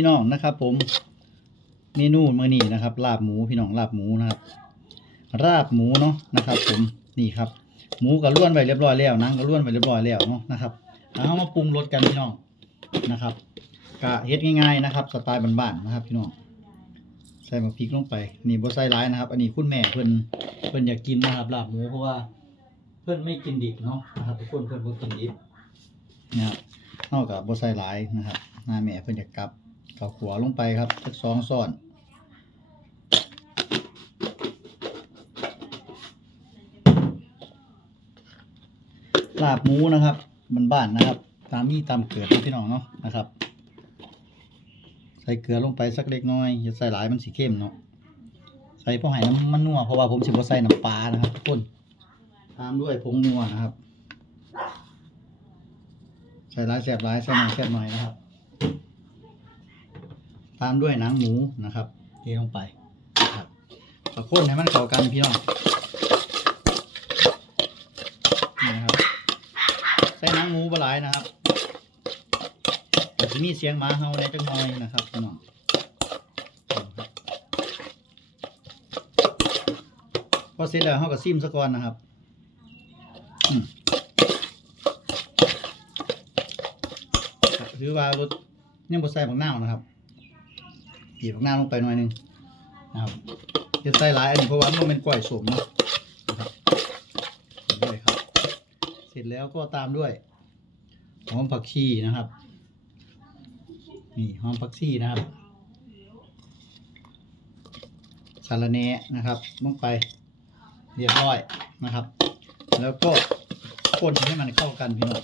พี่น้องนะครับ ผมเมนูมื้อนี้นะครับ ลาบหมูพี่น้องลาบหมูนะครับลาบหมูเนาะนะครับ ผมนี่ครับ หมูก็ล้วนไว้เรียบร้อยแล้วนังก็ล้วนไว้เรียบร้อยแล้วเนาะนะครับเอามาปรุงรสกันพี่น้องนะครับกะเฮ็ดง่ายๆนะครับ สไตล์บ้านๆนะครับ พี่น้องใส่มะพริกลงไปนนี้บ่ใส่ร้ายนะครับ อันนี้คุณแม่เพิ่นเพิ่นอยากกินนะครับลาบหมูเพราะว่าเพิ่นไม่กินดิบเนาะนะครับทุกคนเพิ่นบ่กินดิบนะครับนอกจากบ่ใส่หลายนะครับหน้าแม่เพิ่นอยากกลับ ข้าวขัวลงไปครับสักสองซ้อนลาบหมูนะครับบ้านนะครับ ตามมีตามเกิดนะพี่น้องเนาะนะครับ ใส่เกลือลงไปสักเล็กน้อยอย่าใส่หลายมันสีเข้มเนาะใส่เพราะให้น้ำมันนัวเพราะว่าผมสิบ่ใส่น้ำปลานะครับทุกคนตามด้วยผงนัวนะครับ ใส่หลายแสบหลายใส่หน่อยแสบหน่อยนะครับ ตามด้วยหนังหมูนะครับเทลงไปครับขอคนให้มันเข้ากันพี่น้องนี่นะครับใส่หนังหมูบหลายนะครับจะมีเสียงหมาเห่าในจังหน่อยนะครับพี่น้องพอเสร็จแล้วเขาก็ซิมซะก่อนนะครับอืมหรือว่ารสยังบ่ใส่บักนาวนะครับ บีบบักนาลงไปหน่อยนึงนะครับจะใส่หลายอันนี้เพราะว่ามันเป็นกล้วยสมเนาะนะครับด้วยครับ เสร็จแล้วก็ตามด้วยหอมผักชีนะครับนี่หอมผักชีนะครับสาระแน่นะครับลงไปเรียบร้อยนะครับ แล้วก็คนให้มันเข้ากันพี่น้อง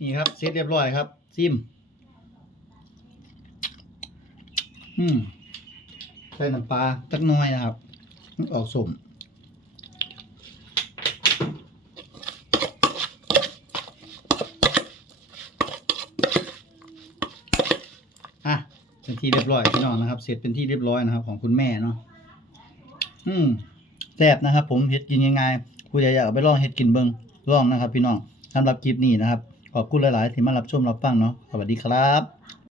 นี่ครับเสร็จเรียบร้อยครับ ซิม อืมใส่น้ำปลาจักน้อยนะครับออกสมอะเป็นที่เรียบร้อยพี่น้องนะครับ เสร็จเป็นที่เรียบร้อยนะครับ ของคุณแม่เนาะอืมแซ่บนะครับ ผมเฮ็ดกินง่ายๆผู้ใดอยากไปลองเฮ็ดกินเบิ่งลองนะครับ พี่น้องสำหรับคลิปนี้นะครับ ขอบคุณหลาย ๆ ที่มารับชมรับฟังเนาะสวัสดีครับ